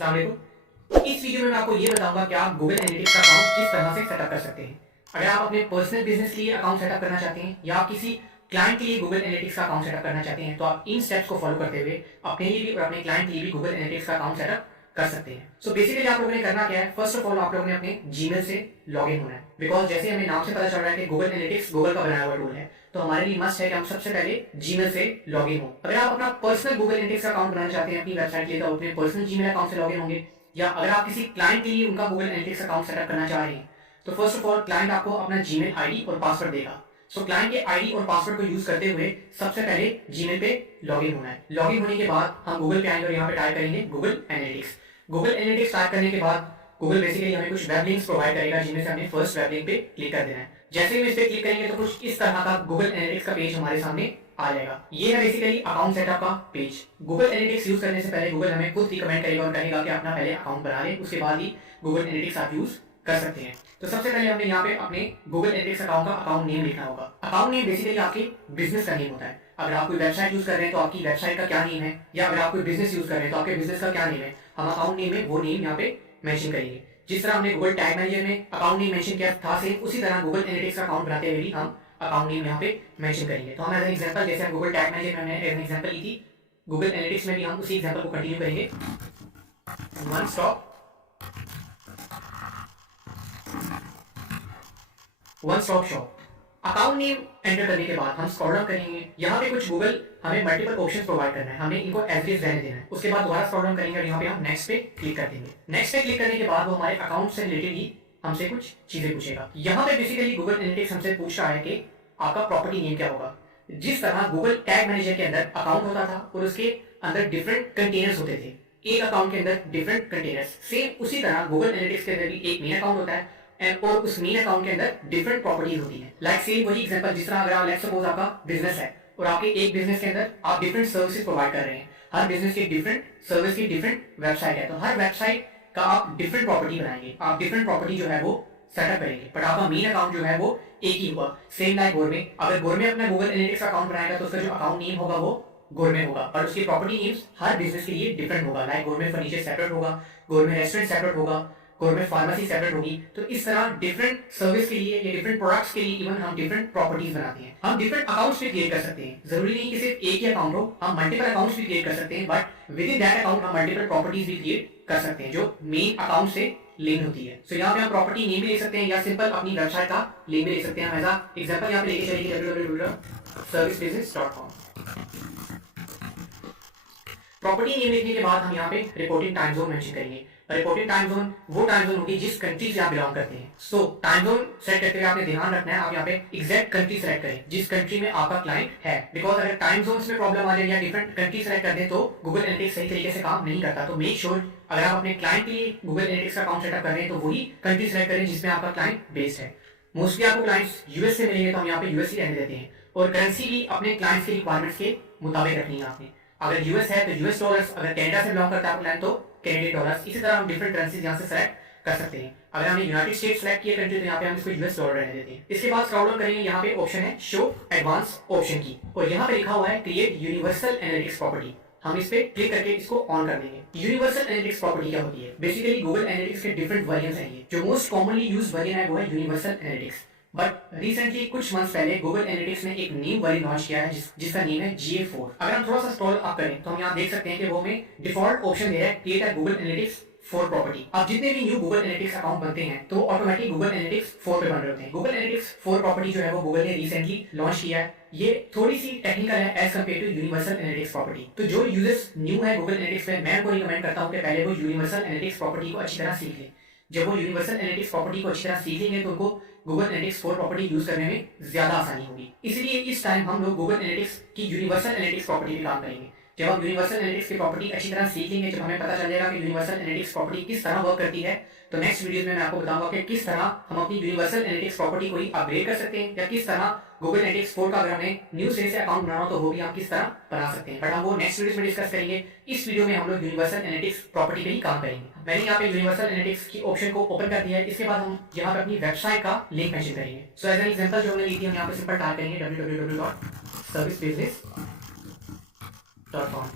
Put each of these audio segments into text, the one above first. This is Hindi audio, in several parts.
अस्सलाम वालेकुम। इस वीडियो में मैं आपको ये बताऊंगा कि आप गूगल एनालिटिक्स का अकाउंट किस तरह से सेटअप कर सकते हैं। अगर आप अपने पर्सनल बिजनेस के लिए अकाउंट सेटअप करना चाहते हैं या आप किसी क्लाइंट के लिए गूगल एनालिटिक्स का अकाउंट सेटअप करना चाहते हैं तो आप इन स्टेप्स को फॉलो करते हुए अपने लिए भी और अपने क्लाइंट के लिए भी गूगल एनालिटिक्स का अकाउंट सेटअप कर सकते हैं। सो बेसिकली आप लोगों ने करना क्या है, फर्स्ट ऑफ ऑल आप लोगों ने अपने जीमेल से लॉग इन होना है। बिकॉज जैसे हमें नाम से पता चल रहा है कि गूगल एनालिटिक्स गूगल का बनाया हुआ टूल है, तो हमारे लिए मस्ट है कि हम सबसे पहले जीमेल से लॉग इन हो। अगर आप अपना पर्सनल गूगल एनालिटिक्स का अकाउंट बनाना चाहते हैं अपनी वेबसाइट के लिए, तो अपने पर्सनल जीमेल अकाउंट से लॉग इन होंगे। या अगर आप किसी क्लाइंट के लिए उनका गूगल एनालिटिक्स अकाउंट सेटअप करना चाह रहे हैं, तो फर्स्ट ऑफ ऑल क्लाइंट आपको अपना जीमेल आईडी और पासवर्ड देगा। सो क्लाइंट के आईडी और पासवर्ड को यूज करते हुए सबसे पहले जीमेल पे लॉगिन होना है। लॉगिन होने के बाद हम गूगल पे आएंगे और यहाँ पे टाइप करेंगे Google analytics. Google analytics type करने के बाद गूगल बेसिकली हमें कुछ वेब लिंक्स प्रोवाइड करेगा, जिनमें से हमें फर्स्ट वेब लिंक पे क्लिक कर देना है। जैसे ही हम इस पे क्लिक करेंगे तो कुछ इस तरह का गूगल एनालिटिक्स का पेज हमारे सामने आ जाएगा। ये है बेसिकली अकाउंट सेटअप का पेज। गूगल एनालिटिक्स यूज करने से पहले गूगल हमें खुद रिकमेंड करेगा और कहेगा कि अपना पहले अकाउंट बना लें, उसके बाद ही गूगल एनालिटिक्स आप यूज कर सकते हैं। तो सबसे पहले हमने यहाँ पे अपने गूगल एनालिटिक्स अकाउंट का अकाउंट नेम लिखना होगा। अकाउंट नेम बेसिकली आपके बिजनेस का नेम होता है। अगर आप कोई वेबसाइट यूज कर रहे हैं तो आपकी वेबसाइट का क्या नेम है, या अगर आप कोई बिजनेस यूज कर रहे हैं तो आपके बिजनेस का क्या नेम है, हम अकाउंट नेम में वो नेम यहाँ पे मेंशन करेंगे। जिस तरह हमने गूगल टैग मैनेजर में अकाउंट नेम मेंशन किया था सेम उसी तरह गूगल एनालिटिक्स का अकाउंट बनाते हुए भी हम अकाउंट नेम यहाँ पे मेंशन करेंगे। तो हम एज एन एग्जांपल, जैसे हम गूगल टैग मैनेजर में हमने एज एन एग्जांपल ली थी, गूगल एनालिटिक्स में भी हम उसी एग्जांपल को कंटिन्यू करेंगे। One stop shop. Account name enter करने के बाद हम स्क्रॉल डाउन करेंगे। यहाँ पे कुछ गूगल हमें मल्टीपल ऑप्शंस प्रोवाइड करना है, हमें इनको एज इट इज रहने देना है। उसके बाद दोबारा स्क्रॉल डाउन करेंगे और यहाँ पे हम नेक्स्ट पे क्लिक कर देंगे। नेक्स्ट पे क्लिक करने के बाद वो हमारे अकाउंट से रिलेटेड ही हमसे कुछ चीजें पूछेगा। यहाँ पे बेसिकली गूगल एनालिटिक्स हमसे पूछ रहा है कि आपका प्रॉपर्टी नेम क्या होगा। जिस तरह गूगल टैग मैनेजर के अंदर अकाउंट होता था और उसके अंदर डिफरेंट कंटेनर्स होते थे, एक अकाउंट के अंदर डिफरेंट कंटेनर्स, सेम उसी तरह गूगल एनालिटिक्स के अंदर भी एक मेन अकाउंट होता है और उस मेन अकाउंट के अंदर डिफरेंट प्रॉपर्टीज होती हैं। लाइक सेम वही एग्जांपल, जिस तरह अगर आप लेट्स सपोज आपका बिजनेस है और आपके एक बिजनेस के अंदर आप डिफरेंट सर्विसेज प्रोवाइड कर रहे हैं, हर बिजनेस की डिफरेंट सर्विस की डिफरेंट वेबसाइट है, तो हर वेबसाइट का आप डिफरेंट प्रॉपर्टी बनाएंगे, आप डिफरेंट प्रॉपर्टी जो है वो सेटअप करेंगे, बट आपका मेन अकाउंट जो है वो एक ही होगा। सेम लाइक गोरमे, अगर गोरमे अपना गूगल एनालिटिक्स अकाउंट बनाएगा तो उसका जो अकाउंट नेम होगा वो गोरमे होगा, और उसकी प्रॉपर्टी नेम्स हर बिजनेस के लिए डिफरेंट होगा। लाइक गोरमे फर्नीचर सेपरेट होगा, गोरमे रेस्टोरेंट सेपरेट होगा, गवर्नमेंट फार्मेसी सेपरेट होगी। तो इस तरह डिफरेंट सर्विस के लिए या डिफरेंट प्रोडक्ट्स के लिए इवन हम डिफरेंट प्रॉपर्टीज बनाते हैं। हम डिफरेंट अकाउंट्स भी क्रिएट कर सकते हैं, जरूरी नहीं कि सिर्फ एक ही अकाउंट हो, हम मल्टीपल अकाउंट्स भी क्रिएट कर सकते हैं, but with in that account हम मल्टीपल प्रॉपर्टीज भी क्रिएट कर सकते हैं जो मेन अकाउंट से लिंक होती है। सो यहाँ पे हम प्रॉपर्टी नेम भी ले सकते हैं या सिंपल अपनी वेबसाइट का नेम भी ले सकते हैं। एज एग्जांपल यहाँ पे लेके चलेंगे www.servicebusiness.com। प्रॉपर्टी नेम लिखने के बाद हम यहाँ पे रिपोर्टिंग टाइम जोन मेंशन करेंगे। रिपोर्टिंग टाइम जोन वो टाइम जोन होगी जिस कंट्री से आप बिलोंग करते हैं। सो टाइम जोन सेट करते हुए आपने ध्यान रखना है, आप यहाँ पे एग्जैक्ट कंट्री सेलेक्ट करें जिस कंट्री में आपका क्लाइंट है। बिकॉज अगर टाइम जोन्स में प्रॉब्लम आ जाए या डिफरेंट कंट्री सेलेक्ट कर दें तो गूगल एनालिटिक्स सही तरीके से काम नहीं करता। तो मेक श्योर अगर आप अपने क्लाइंट के लिए गूगल एनालिटिक्स का अकाउंट सेटअप कर रहे हैं तो वही कंट्री सेलेक्ट करें जिसमें आपका क्लाइंट बेस्ड है। मोस्टली आपको क्लाइंट्स यूएस से मिलेंगे तो हम यहाँ पे यूएस ही रहने देते हैं, और करेंसी भी अपने क्लाइंट्स के रिक्वायरमेंट्स के मुताबिक रखनी है आपने। अगर यूएस है तो यूएस डॉलर्स, अगर कनाडा से बिलोंग करता है आपका क्लाइंट तो कैनेडियन डॉलर्स। इसी तरह हम डिफरेंट करेंसीज यहाँ से सेलेक्ट कर सकते हैं। अगर हमने यूनाइटेड स्टेट्स सेलेक्ट किया कंट्री तो यहाँ पे हम इसको यूएस डॉलर रहने देते हैं। इसके बाद स्क्रॉल डाउन करेंगे, यहाँ पे ऑप्शन है शो एडवांस ऑप्शन की, और यहाँ पे लिखा हुआ है क्रिएट यूनिवर्सल एनालिटिक्स प्रॉपर्टी। हम इस पे क्लिक करके इसको ऑन कर देंगे। यूनिवर्सल एनालिटिक्स प्रॉपर्टी क्या होती है? बेसिकली गूगल एनालिटिक्स के डिफरेंट वेरिएंट्स हैं। ये जो मोस्ट कॉमनली यूज्ड वेरिएंट है वो है यूनिवर्सल एनालिटिक्स, बट रिसेंटली कुछ मंथ्स पहले गूगल एनालिटिक्स ने एक न्यू वेरिएंट लॉन्च किया है जिसका नेम है GA4। अगर हम थोड़ा सा स्क्रॉल अप करें तो हम यहाँ देख सकते हैं कि वो हमें डिफॉल्ट ऑप्शन दे रहा है create a Google analytics 4 property. अब जितने भी न्यू गूगल एनालिटिक्स अकाउंट बनते हैं तो ऑटोमेटिक गूगल एनालिटिक्स 4 पे बन रहे होते हैं। गूगल एनालिटिक्स 4 प्रॉपर्टी जो है वो गूगल ने रिसेंटली लॉन्च किया है। ये थोड़ी सी टेक्निकल है as compare to Universal Analytics property. तो जो यूजर्स न्यू है गूगल एनालिटिक्स पे, मैं उनको रिकमेंड करता हूँ कि पहले वो यूनिवर्सल एनालिटिक्स प्रॉपर्टी को अच्छी तरह सीख लें। जब वो यूनिवर्सल एनालिटिक्स प्रॉपर्टी को अच्छी तरह सीख लेंगे तो उनको गूगल एनालिटिक्स 4 प्रॉपर्टी यूज करने में ज्यादा आसानी होगी। इसलिए इस टाइम हम लोग गूगल एनालिटिक्स की यूनिवर्सल एनालिटिक्स प्रॉपर्टी पे काम करेंगे। जब हम यूनिवर्सल एनालिटिक्स की प्रॉपर्टी अच्छी तरह सीख लेंगे, जब हमें पता चल जाएगा कि यूनिवर्सल एनालिटिक्स प्रॉपर्टी किस तरह वर्क करती है, तो नेक्स्ट वीडियोस में मैं आपको बताऊंगा कि किस तरह हम अपनी यूनिवर्सल एनालिटिक्स प्रॉपर्टी को ही अपग्रेड कर सकते हैं, या किस तरह गूगल एनालिटिक्स 4 का अगर हमें न्यू से अकाउंट बनाना हो तो वो भी हम किस तरह बना सकते हैं। बट हम वो नेक्स्ट वीडियो में डिस्कस करेंगे। इस वीडियो में हम लोग यूनिवर्सल एनालिटिक्स प्रॉपर्टी पे ही काम करेंगे। मैंने यहाँ पे यूनिवर्सल एनालिटिक्स की ऑप्शन को ओपन कर दिया है। इसके बाद हम यहाँ पे अपनी वेबसाइट का लिंक मेंशन करेंगे। सो एज एन एग्जांपल जो हमने ली थी, हम यहाँ पे सिंपल टाइप करेंगे www.servicebusiness.com।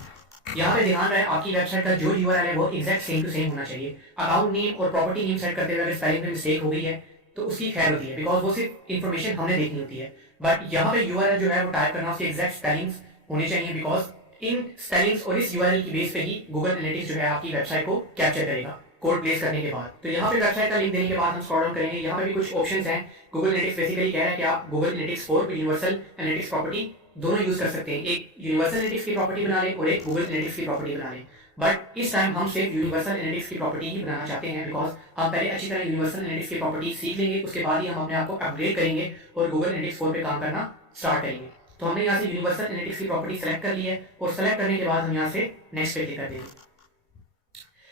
यहाँ पे ध्यान रहे आपकी वेबसाइट का जो यूआरएल है वो एग्जैक्ट सेम टू सेम होना चाहिए। अकाउंट नेम और प्रॉपर्टी नेम सेट करते हुए अगर स्पेलिंग में मिस्टेक हो गई है तो उसकी खैर होती है, बिकॉज वो सिर्फ इन्फॉर्मेशन हमने देखनी होती है। बट यहाँ पे यूआरएल जो है वो टाइप करना, उसकी एग्जैक्ट स्पेलिंग्स होने चाहिए, बिकॉज इन स्पेलिंग्स और इस यूआरएल की बेस पे ही गूगल एनालिटिक्स जो है आपकी वेबसाइट को कैप्चर करेगा कोड प्लेस करने के बाद। तो यहाँ पे वेबसाइट का लिंक देने के बाद हम स्क्रॉल डाउन करेंगे, यहाँ पे भी कुछ ऑप्शंस हैं। गूगल एनालिटिक्स बेसिकली कह रहा है कि आप Google analytics 4 universal Analytics property दोनों यूज कर सकते हैं, एक यूनिवर्सल एनालिटिक्स की प्रॉपर्टी बना लें और एक गूगल एनालिटिक्स की प्रॉपर्टी बना लें। बट इस टाइम हम सिर्फ यूनिवर्सल एनालिटिक्स की प्रॉपर्टी ही बनाना चाहते हैं, बिकॉज हम पहले अच्छी तरह यूनिवर्सल एनालिटिक्स की प्रॉपर्टी सीख लेंगे, उसके बाद ही हम अपने आप को अपग्रेड करेंगे और गूगल एनालिटिक्स 4 पे काम करना स्टार्ट करेंगे। तो हमने यहाँ से यूनिवर्सल एनालिटिक्स की प्रॉपर्टी सेलेक्ट कर ली है और सेलेक्ट करने के बाद हम यहाँ से नेक्स्ट पे क्लिक कर देंगे।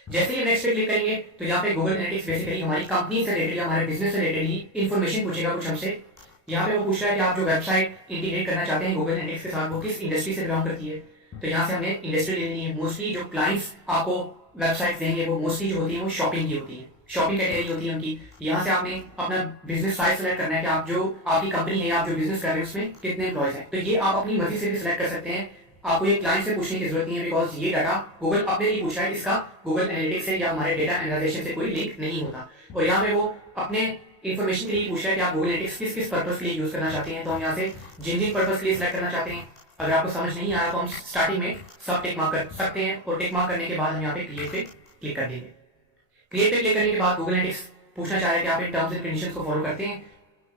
जैसे ही नेक्स्ट पे क्लिक करेंगे तो यहाँ पे गूगल एनालिटिक्स बेसिकली हमारी कंपनी से रिलेटेड या हमारे बिजनेस से रिलेटेड ही इन्फॉर्मेशन पूछेगा कुछ हमसे। यहाँ पे वो पूछ रहा है कि आप जो वेबसाइट इंटीग्रेट करना चाहते हैं गूगल एनालिटिक्स के साथ वो किस इंडस्ट्री से बिलोंग करती है। तो यहाँ से हमने इंडस्ट्री ले लेनी है। मोस्टली जो क्लाइंट्स आपको वेबसाइट देंगे वो मोस्टली जो होती है वो शॉपिंग की होती है, शॉपिंग कैटेगरी होती है उनकी। यहाँ से आपने अपना बिजनेस साइज सेलेक्ट करना है कि आप जो आपकी कंपनी है या आप जो बिजनेस कर रहे हैं उसमें कितने एम्प्लॉयज हैं। तो ये आप अपनी मर्जी से भी सिलेक्ट कर सकते हैं, आपको ये क्लाइंट से पूछने की जरूरत नहीं है, बिकॉज ये डाटा गूगल अपने लिए पूछ रहा है, इसका गूगल एनालिटिक्स से या हमारे डेटा एनालाइजेशन से कोई लिंक नहीं होता। और यहाँ पे वो अपने इन्फॉर्मेशन के लिए पूछ रहा है कि आप गूगल एनालिटिक्स किस किस पर्पस के लिए यूज करना चाहते हैं। तो हम यहाँ से जिन जिन पर्पस के लिए सिलेक्ट करना चाहते हैं, अगर आपको समझ नहीं आ रहा तो हम स्टार्टिंग में सब टिक मार्क कर सकते हैं और टिक मार्क करने के बाद हम यहाँ पे क्रिएट पे क्लिक कर देंगे। क्रिएट पे क्लिक करने के बाद गूगल एनालिटिक्स पूछना चाह रहा है कि आप इन टर्म्स एंड कंडीशंस को फॉलो करते हैं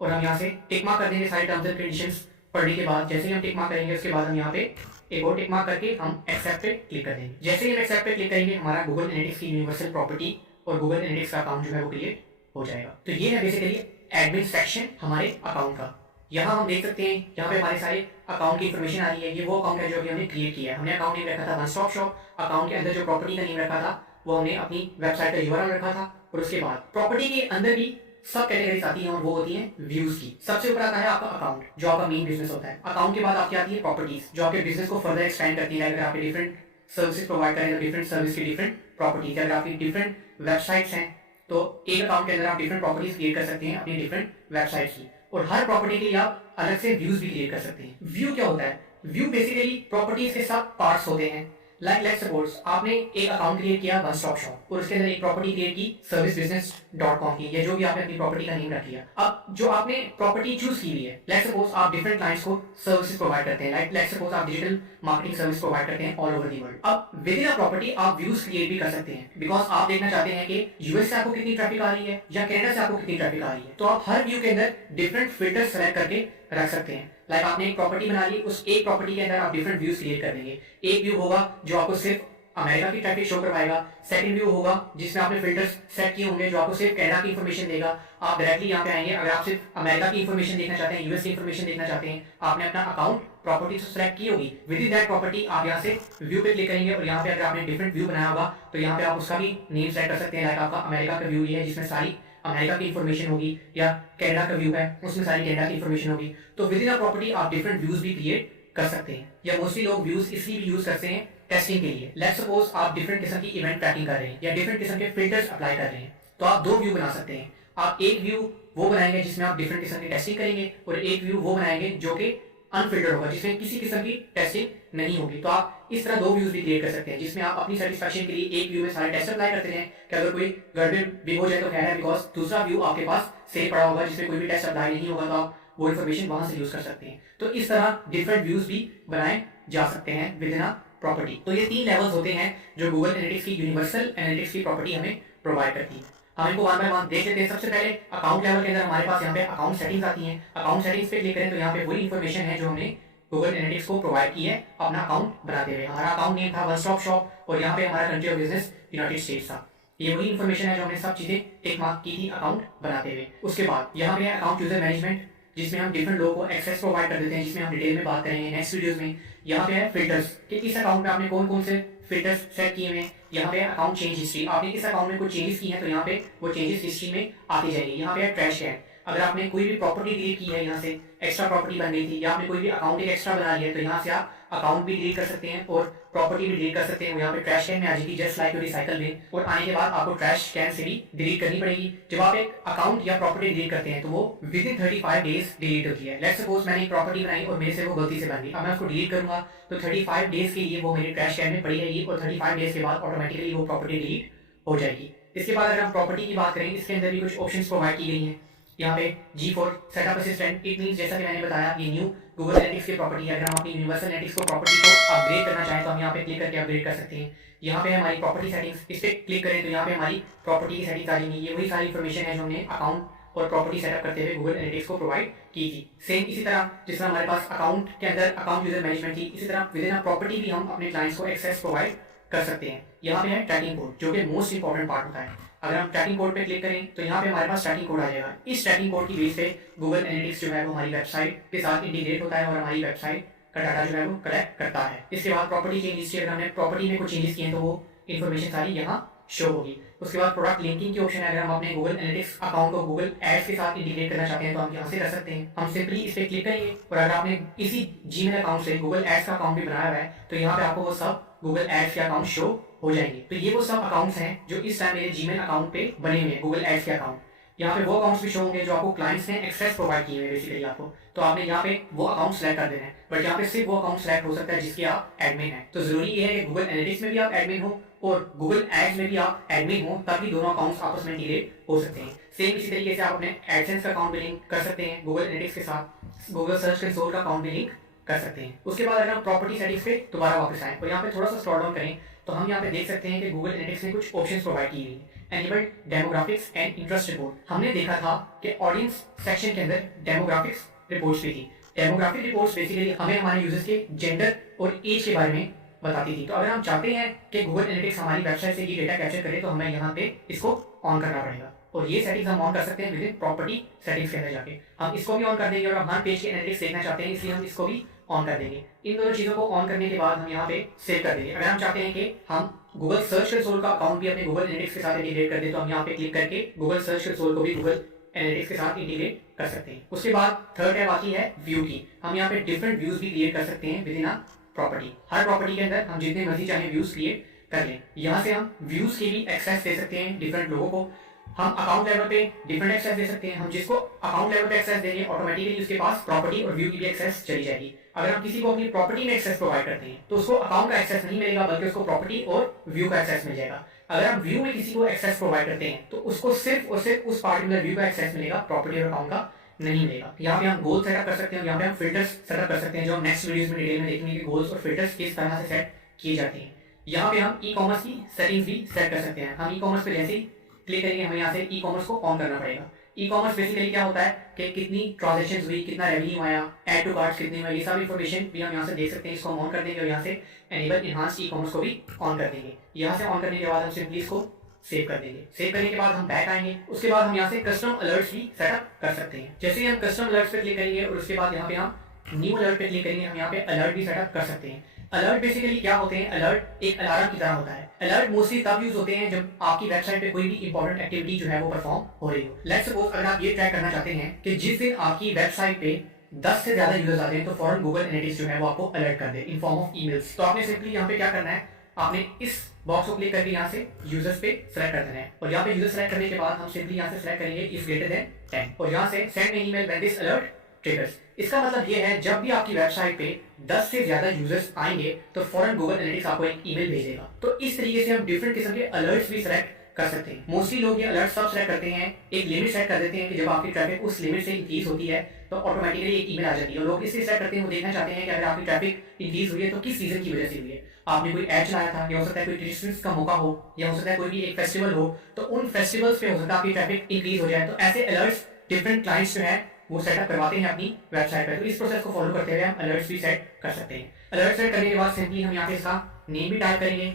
और हम यहाँ से टिक मार्क कर देंगे सारे टर्म्स एंड कंडीशंस पढ़ने के बाद। जैसे ही हम टिक मार्क करेंगे उसके बाद हम यहाँ पे एक और टिक मार्क करके हम एक्सेप्ट पे क्लिक कर देंगे। जैसे ही हम एक्सेप्ट पे क्लिक करेंगे हमारा गूगल एनालिटिक्स की यूनिवर्सल प्रॉपर्टी और गूगल एनालिटिक्स का अकाउंट जो है वो क्रिएट हो जाएगा। तो ये है बेसिकली एडमिन सेक्शन हमारे अकाउंट का। यहाँ हम देख सकते हैं यहाँ पे हमारे सारे अकाउंट की इन्फॉर्मेशन आ रही है। ये वो अकाउंट है जो अभी हमने क्रिएट किया है। हमने अकाउंट नेम रखा था वन स्टॉप शॉप, अकाउंट के अंदर जो प्रॉपर्टी का नेम रखा था वो हमने अपनी वेबसाइट का यूआरएल रखा था, और उसके बाद प्रॉपर्टी के अंदर भी सब कैटेगरीज आती हैं और वो होती हैं व्यूज की। सबसे ऊपर आता है आपका अकाउंट जो आपका मेन बिजनेस होता है। अकाउंट के बाद आपकी आती है प्रॉपर्टीज जो आपके बिजनेस को फर्दर एक्सपेंड करती है। अगर आप डिफरेंट सर्विसेज प्रोवाइड करें तो डिफरेंट सर्विस की डिफरेंट प्रॉपर्टीज, अगर आपकी डिफरेंट वेबसाइट्स हैं तो एक अकाउंट के अंदर आप डिफरेंट प्रॉपर्टीज क्रिएट कर सकते हैं अपनी डिफरेंट वेबसाइट्स की, और हर प्रॉपर्टी के लिए आप अलग से व्यूज भी क्रिएट कर सकते हैं। व्यू क्या होता है? व्यू बेसिकली प्रॉपर्टीज के सब पार्ट्स होते हैं। लाइक लेट्स सपोज आपने एक अकाउंट क्रिएट किया वन स्टॉप शॉप और उसके अंदर एक प्रॉपर्टी क्रिएट की servicebusiness.com की, या जो भी आपने अपनी प्रॉपर्टी का नेम रख लिया। अब जो आपने प्रॉपर्टी चूज की हुई है, लेट्स सपोज आप डिफरेंट क्लाइंट्स को सर्विसेज प्रोवाइड करते हैं, लाइक लेट्स सपोज आप डिजिटल मार्केटिंग सर्विस प्रोवाइड करते हैं ऑल ओवर दी वर्ल्ड। अब विद इन अ प्रॉपर्टी आप व्यूज क्रिएट भी कर सकते हैं, बिकॉज आप देखना चाहते हैं कि यूएस से आपको कितनी ट्रैफिक आ रही है या कनाडा से आपको कितनी ट्रैफिक आ रही है। तो आप हर व्यू के अंदर डिफरेंट फिल्टर सेलेक्ट करके रख सकते हैं। लाइक आपने एक प्रॉपर्टी बना ली, उस एक प्रॉपर्टी के अंदर आप डिफरेंट व्यूज क्रिएट कर देंगे। एक व्यू होगा जो आपको सिर्फ अमेरिका की ट्रैफिक शो करवाएगा, सेकंड व्यू होगा जिसमें आपने फिल्टर्स सेट किए होंगे जो आपको सिर्फ कनाडा की इंफॉर्मेशन देगा। आप डायरेक्टली यहाँ पे आएंगे, अगर आप सिर्फ अमेरिका की इंफॉर्मेशन देखना चाहते हैं, यूएस की इंफॉर्मेशन देखना चाहते हैं, आपने अपना अकाउंट प्रॉपर्टी सेलेक्ट की होगी, विद इन दैट प्रॉपर्टी आप यहाँ से व्यू पे क्लिक करेंगे और यहाँ पे अगर आपने डिफरेंट व्यू बनाया होगा तो यहाँ पे आप उसका भी नेम सेट कर सकते हैं। लाइक आपका अमेरिका का व्यू ये है जिसमें सारी अमेरिका की इंफॉर्मेशन होगी, या कनाडा का व्यू है उसमें सारी कनाडा की इंफॉर्मेशन होगी। तो विद इन अ प्रॉपर्टी आप डिफरेंट व्यूज भी क्रिएट कर सकते हैं, या मोस्टली लोग व्यूज इसलिए भी यूज करते हैं टेस्टिंग के लिए। लेट्स सपोज आप डिफरेंट किस्म की इवेंट ट्रैकिंग कर रहे हैं या डिफरेंट किस्म के फिल्टर्स अप्लाई कर रहे हैं, तो आप दो व्यू बना सकते हैं। आप एक व्यू वो बनाएंगे जिसमें आप डिफरेंट किस्म की टेस्टिंग करेंगे, और एक व्यू वो बनाएंगे जो कि अनफिल्टर्ड होगा जिसमें किसी किस्म की टेस्टिंग नहीं होगी। तो आप इस तरह दो व्यूज भी क्रिएट कर सकते हैं जिसमें आप अपनी सेटिस्फैक्शन के लिए एक व्यू में सारे टेस्ट अप्लाई करते हैं कि अगर कोई गड़बड़ भी हो जाए तो खैर है, बिकॉज दूसरा व्यू आपके पास सेव पड़ा होगा जिसमें कोई भी टेस्ट अप्लाई नहीं होगा, तो आप वो इन्फॉर्मेशन वहां से यूज कर सकते हैं। तो इस तरह डिफरेंट व्यूज भी बनाए जा सकते हैं विद इन अ प्रॉपर्टी। तो ये तीन लेवल्स होते हैं जो गूगल एनालिटिक्स की यूनिवर्सल एनालिटिक्स की प्रॉपर्टी हमें प्रोवाइड करती है। हम इनको वन बाय वन देख लेते हैं। सबसे पहले अकाउंट लेवल के अंदर हमारे पास यहाँ पे अकाउंट सेटिंग्स आती हैं। अकाउंट सेटिंग्स पे क्लिक करें तो यहाँ पे वही इन्फॉर्मेशन है जो हमने गूगल एनालिटिक्स को प्रोवाइड की है अपना अकाउंट बनाते हुए। हमारा अकाउंट नेम था वन स्टॉप शॉप और यहाँ पे हमारा country of business United states था। ये वही इन्फॉर्मेशन है जो हमने सब चीजें टिक मार्क की थी अकाउंट बनाते हुए। उसके बाद यहाँ पे है अकाउंट यूजर मैनेजमेंट, जिसमें हम डिफरेंट लोगों को एक्सेस प्रोवाइड कर देते हैं, जिसमें हम डिटेल में बात करेंगे नेक्स्ट वीडियोस में। यहाँ पे है फिल्टर्स कि इस अकाउंट में आपने कौन कौन से फिल्टर्स सेट किए हुए हैं। यहाँ पे अकाउंट चेंज हिस्ट्री, आपने इस अकाउंट में कुछ चेंजेस की हैं तो यहाँ पे वो चेंजेस हिस्ट्री में आती जाएगी। यहाँ पे है ट्रैश कैट, अगर आपने कोई भी प्रॉपर्टी डिलीट की है, यहाँ से एक्स्ट्रा प्रॉपर्टी बन गई थी या आपने कोई भी अकाउंट एक एक्स्ट्रा बना लिया है तो यहाँ से आप अकाउंट भी डिलीट कर सकते हैं और प्रॉपर्टी भी डिलीट कर सकते हैं। वो यहाँ पे ट्रैश कैन में आ जाएगी, just like your recycle bin. और आने के बाद आपको ट्रैश कैन से भी डिलीट करनी पड़ेगी। जब आप एक अकाउंट या प्रॉपर्टी डिलीट करते हैं तो वो विद इन 35 डेज डिलीट होती है। लेट्स सपोज मैंने एक प्रॉपर्टी बनाई और मेरे से वो गलती से बन गई, अब मैं उसको डिलीट करूंगा तो 35 डेज के लिए वो मेरे ट्रैश कैन में पड़ी रहेगी और 35 डेज के बाद ऑटोमेटिकली वो प्रॉपर्टी डिलीट हो जाएगी। इसके बाद अगर हम प्रॉपर्टी की बात करें, इसके अंदर भी कुछ ऑप्शंस प्रोवाइड की गई हैं। यहाँ पे G4 setup assistant, it means जैसा कि मैंने बताया ये न्यू गूगल एनालिटिक्स की प्रॉपर्टी है। अगर हम अपनी यूनिवर्सल एनालिटिक्स को प्रॉपर्टी को अपग्रेड करना चाहें तो हम यहाँ पे क्लिक करके अपग्रेड कर सकते हैं। यहाँ पे हमारी प्रॉपर्टी सेटिंग्स, इस पर क्लिक करें तो यहाँ पे हमारी प्रॉपर्टी की सेटिंग्स आ जाएंगी। ये वही सारी इन्फॉर्मेशन है जो हमने अकाउंट और प्रॉपर्टी सेटअप करते हुए गूगल एनालिटिक्स को प्रोवाइड की थी। सेम इसी तरह जिस तरह हमारे पास अकाउंट के अंदर अकाउंट यूजर मैनेजमेंट थी, इसी तरह विद इन प्रॉपर्टी भी हम अपने क्लाइंट्स को एक्सेस प्रोवाइड कर सकते हैं। यहाँ पे है ट्रैकिंग कोड जो कि मोस्ट इंपॉर्टेंट पार्ट होता है। अगर हम ट्रैकिंग कोड पे क्लिक करें तो यहाँ पे हमारे पास ट्रैकिंग कोड आ जाएगा। इस ट्रैकिंग कोड की बेस पे गूगल एनालिटिक्स जो है वो हमारी वेबसाइट के साथ इंटीग्रेट होता है और हमारी वेबसाइट का डाटा जो है वो कलेक्ट करता है। इसके बाद प्रॉपर्टी चेंजेस की, अगर हमने प्रॉपर्टी में कुछ चेंजेस किए तो वो इन्फॉर्मेशन सारी यहाँ शो होगी। उसके बाद प्रोडक्ट लिंकिंग की ऑप्शन है। अगर हम अपने गूगल एनालिटिक्स अकाउंट को गूगल एड्स के साथ इंटीग्रेट करना चाहते हैं तो हम यहाँ से कर सकते हैं। हम सिंपली इस पर क्लिक करेंगे और अगर आपने इसी जीमेल अकाउंट से गूगल एड्स का अकाउंट भी बनाया हुआ है तो यहाँ पे आपको वो सब गूगल एड्स के अकाउंट शो हो जाएंगे। तो ये वो सब अकाउंट्स हैं जो इस टाइम मेरे जीमेल अकाउंट पे बने हुए हैं, गूगल एड्स के अकाउंट। यहाँ पे वो अकाउंट्स भी शो होंगे जो आपको क्लाइंट्स ने एक्सेस प्रोवाइड किए हैं बेसिकली आपको, तो आपने यहाँ पे वो अकाउंट सेलेक्ट कर देना है। बट यहाँ पे सिर्फ वो अकाउंट सेलेक्ट हो सकता है जिसके आप एडमिन हैं। तो जरूरी ये है कि गूगल एनालिटिक्स में भी आप एडमिन हो और गूगल एड्स में भी आप एडमिन हो, ताकि दोनों अकाउंट्स आपस में इंटीग्रेट हो सकते हैं। सेम इसी तरीके से आप अपने एडसेंस का अकाउंट भी लिंक कर सकते हैं गूगल एनालिटिक्स के साथ, गूगल सर्च कंसोल का अकाउंट भी लिंक कर सकते हैं। उसके बाद अगर हम प्रॉपर्टी सेटिंग्स पे दोबारा वापस आए और यहाँ पे थोड़ा सा स्क्रॉल डाउन करें तो हम यहाँ पे देख सकते हैं कि गूगल एनालिटिक्स ने कुछ ऑप्शंस प्रोवाइड की हुई है। Enable demographics and interest report, हमने देखा था कि ऑडियंस सेक्शन के अंदर डेमोग्राफिक्स रिपोर्ट्स भी थी। डेमोग्राफिक रिपोर्ट्स बेसिकली हमें हमारे यूजर्स के जेंडर और एज के बारे में बताती थी। तो अगर हम चाहते हैं कि गूगल एनालिटिक्स हमारी वेबसाइट से ये डेटा कैप्चर करे तो हमें यहाँ पे इसको ऑन करना पड़ेगा और ये सेटिंग्स हम ऑन कर सकते हैं विद इन प्रॉपर्टी सेटिंग्स के अंदर जाके। हम इसको भी ऑन कर देंगे और हम हर पेज के एनालिटिक्स देखना चाहते हैं इसलिए हम इसको भी ऑन कर देंगे। इन दोनों चीज़ों को ऑन करने के बाद हम यहाँ पे सेव कर देंगे। अगर हम चाहते हैं कि हम गूगल सर्च कंसोल का अकाउंट भी अपने गूगल एनालिटिक्स के साथ इंटीग्रेट कर दे तो हम यहाँ पे क्लिक करके गूगल सर्च कंसोल को भी गूगल एनालिटिक्स के साथ इंटीग्रेट कर सकते हैं। उसके बाद थर्ड टैब आती है व्यू की। हम यहाँ पे डिफरेंट व्यूज भी क्रिएट कर सकते हैं with in a property. Her property के अंदर हम जितने मर्जी चाहे व्यूज क्रिएट कर लें। यहाँ से हम व्यूज की भी एक्सेस दे सकते हैं डिफरेंट लोगों को। हम अकाउंट लेवल पे डिफरेंट एक्सेस दे सकते हैं। हम जिसको अकाउंट लेवल पे एक्सेस देंगे ऑटोमेटिकली उसके पास प्रॉपर्टी और व्यू की भी एक्सेस चली जाएगी। अगर हम किसी को अपनी प्रॉपर्टी में एक्सेस प्रोवाइड करते हैं तो उसको अकाउंट का एक्सेस नहीं मिलेगा बल्कि उसको प्रॉपर्टी और व्यू का एक्सेस मिल जाएगा। अगर हम व्यू में किसी को एक्सेस प्रोवाइड करते हैं तो उसको सिर्फ और सिर्फ उस पार्टिकुलर व्यू का एक्सेस मिलेगा, प्रॉपर्टी और अकाउंट का नहीं मिलेगा। यहाँ पे हम गोल सेटअप कर सकते हैं, यहाँ पे हम फिल्टर्स सेटअप कर सकते हैं जो हम नेक्स्ट वीडियोस में डिटेल में देखेंगे कि गोल्स और फिल्टर्स किस तरह से सेट किए जाते हैं। यहाँ पे हम ई कॉमर्स की सेटिंग्स भी सेट कर सकते हैं। हम ई कॉमर्स पे जैसे ही क्लिक करेंगे हमें यहाँ से ई कॉमर्स को ऑन करना पड़ेगा। ई कॉमर्स बेसिकली क्या होता है कि कितनी ट्रांजेक्शन हुई, कितना रेवेन्यू आया, ऐड टू कार्ड्स कितनी हुई, ये सारी इन्फॉर्मेशन भी हम यहाँ से देख सकते हैं। इसको हम ऑन कर देंगे और यहाँ से एनेबल इनहांस ई कॉमर्स को भी ऑन कर देंगे। यहाँ से ऑन करने के बाद हम सिंपली इसको सेव कर देंगे। सेव करने के बाद हम बैक आएंगे। उसके बाद हम यहाँ से कस्टम अलर्ट्स भी सेटअप कर सकते हैं। जैसे ही हम कस्टम अलर्ट्स पे क्लिक करेंगे और उसके बाद यहाँ पे हम न्यू अलर्ट पे क्लिक करेंगे, हम यहाँ पे अलर्ट भी सेटअप कर सकते हैं। अलर्ट बेसिकली क्या होते हैं, अलर्ट एक अलार्म की तरह होता है। अलर्ट मोस्टली तब यूज होते हैं जब आपकी वेबसाइट पे कोई भी इंपॉर्टेंट एक्टिविटी जो है वो परफॉर्म हो रही हो। लेट्स सपोज अगर आप ये ट्रैक करना चाहते हैं कि जिस दिन आपकी वेबसाइट पे 10 से ज्यादा यूजर्स आते हैं तो फॉरन गूगल एनालिटिक्स जो है वो आपको अलर्ट कर दे इन फॉर्म ऑफ ईमेल्स। तो आपने सिंपली यहाँ पे क्या करना है, आपने इस बॉक्स को क्लिक करके यहाँ से यूजर्स पे सेलेक्ट कर देना है और यहाँ पे यूजर सेलेक्ट करने के बाद हम सिंपली यहाँ से सेलेक्ट करेंगे इज ग्रेटर देन 10 और यहाँ से send an email when this alert triggers. इसका मतलब ये है जब भी आपकी वेबसाइट पे 10 से ज्यादा यूजर्स आएंगे तो फौरन गूगल एनालिटिक्स आपको एक ईमेल भेजेगा। तो इस तरीके से हम डिफरेंट किस्म के अलर्ट्स भी सेलेक्ट कर सकते हैं। मोस्टली लोग ये अलर्ट सब सेलेक्ट करते हैं, एक लिमिट सेट कर देते हैं कि जब आपकी ट्रैफिक उस लिमिट से इंक्रीज होती है तो ऑटोमेटिकली एक ईमेल आ जाती है। और लोग इसलिए सेलेक्ट करते हैं, वो देखना चाहते हैं कि अगर आपकी ट्रैफिक इंक्रीज हुई है तो किस रीजन की वजह से हुई है। आपने कोई ऐड चलाया था, या हो सकता है कोई क्रिसमस का मौका हो, या हो सकता है कोई भी एक फेस्टिवल हो, तो उन फेस्टिवल्स पे हो सकता है आपकी ट्रैफिक इंक्रीज हो जाए। तो ऐसे अलर्ट्स डिफरेंट क्लाइंट्स जो है वो सेटअप करवाते हैं अपनी वेबसाइट पर। तो इस प्रोसेस को फॉलो करते हुए हम अलर्ट्स भी सेट कर सकते हैं। अलर्ट सेट करने के बाद सिंपली हम यहाँ पे इसका नेम भी टाइप करेंगे।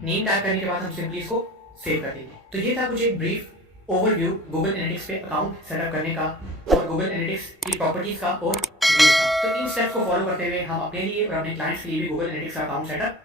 नेम टाइप करने के बाद हम सिंपली इसको सेव कर देंगे। तो ये था कुछ एक ब्रीफ ओवरव्यू गूगल एनालिटिक्स पे अकाउंट सेटअप करने का और गूगल एनालिटिक्स की प्रॉपर्टीज का और व्यूज का। तो इन स्टेप्स को फॉलो करते हुए हम अपने लिए और अपने क्लाइंट्स के लिए भी गूगल एनालिटिक्स का अकाउंट सेटअप